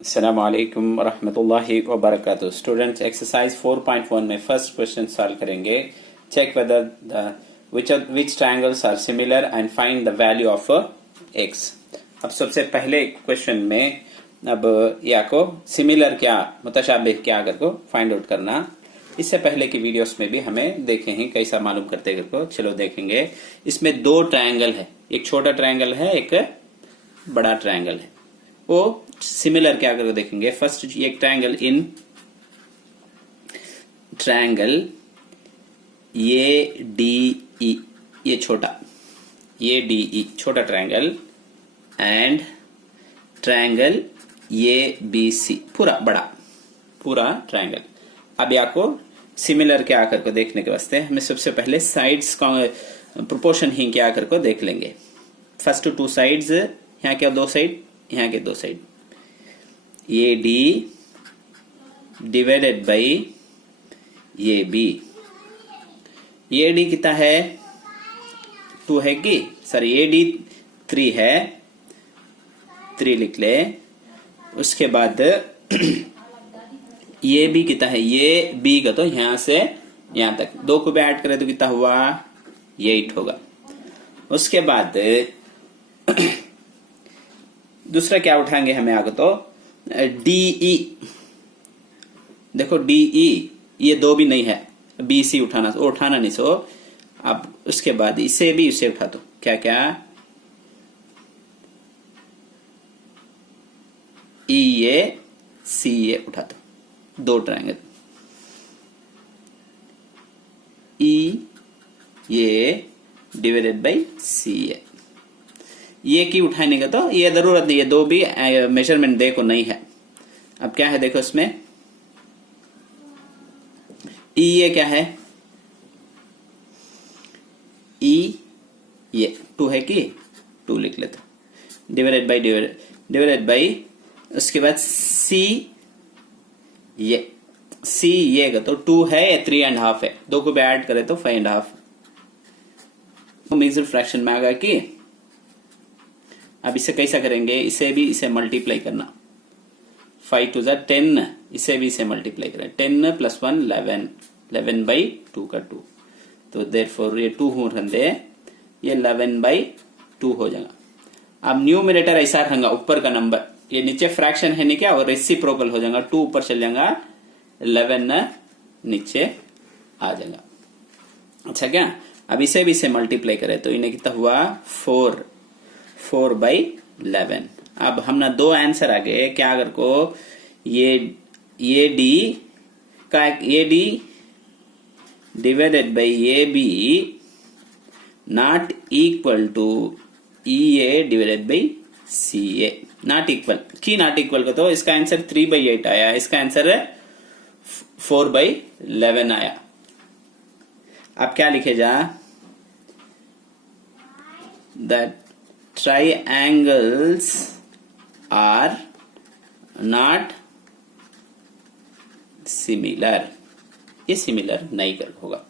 अस्सलामुअलैकुम रहमतुल्लाहि व बरकातुहू। स्टूडेंट्स एक्सरसाइज 4.1 में फर्स्ट क्वेश्चन सॉल्व करेंगे। Check whether which triangles are similar and find the value of x. अब सबसे पहले क्वेश्चन में अब या को सिमिलर क्या मुतशाबिह क्या करको फाइंड आउट करना। इससे पहले की वीडियोस में भी हमें देखे हैं कैसा मालूम करते करको। चलो देखेंगे। इसमें दो ट्रायंगल है, एक छोटा ट्रायंगल है, एक बड़ा ट्रायंगल है। वो सिमिलर क्या करके देखेंगे। फर्स्ट एक triangle in triangle A D E, ये छोटा ए डी ई छोटा triangle and triangle A B C पूरा बड़ा पूरा ट्रायंगल। अब या को सिमिलर क्या करके देखने के वास्ते हमें सबसे पहले साइड्स का प्रोपोर्शन ही क्या करके देख लेंगे। फर्स्ट टू साइड्स, यहाँ क्या दो साइड, यहाँ के दो side A D divided by A B. A D कितना है 2 है कि सॉरी ए डी 3 है, 3 लिख ले। उसके बाद ये बी कितना है, ये बी का तो यहां से यहां तक 2 को भी ऐड करें तो कितना हुआ 8 होगा। उसके बाद दूसरा क्या उठाएंगे हमें आगे तो डीई। देखो डीई ये 2 भी नहीं है, बी सी उठाना नहीं सो। अब उसके बाद इसे भी इसे उठा दो, क्या क्या ई ए सी ए उठा दो, 2 triangle E A divided by C A. ये की उठाने का तो ये जरूरत नहीं है, 2 भी मेजरमेंट देखो नहीं है। अब क्या है देखो इसमें ई ये क्या है, ई ये 2 है कि 2 लिख लेता, डिवाइडेड बाई उसके बाद सी ये का तो 2 है या 3.5 है, 2 को भी ऐड करे तो 5.5 मिक्स्ड फ्रैक्शन में आ गया कि। अब इसे कैसा करेंगे, इसे भी इसे मल्टीप्लाई करना, 5 to 10, इसे भी इसे मल्टीप्लाई करें 10 + 1 11, 11/2 का 2, तो देयरफॉर ये 2 हो रहे, ये 11/2 हो जाएगा। अब न्यूमरेटर ऐसा रहेगा ऊपर का नंबर, ये नीचे फ्रैक्शन है नहीं क्या, और रेसिप्रोकल हो जाएगा, 2 ऊपर चल जाएगा 11 नीचे आ जाएगा। अच्छा क्या, अब इसे भी इसे मल्टीप्लाई करें तो इन्हें कितना हुआ 4/11। अब हमने 2 आंसर आ गए क्या अगर को ये डी का A D divided by A B not equal to E A divided by C A. Not equal का तो इसका आंसर 3/8 आया, इसका आंसर 4/11 आया। अब क्या लिखे जा that triangles are not similar, ये सिमिलर नहीं कर होगा।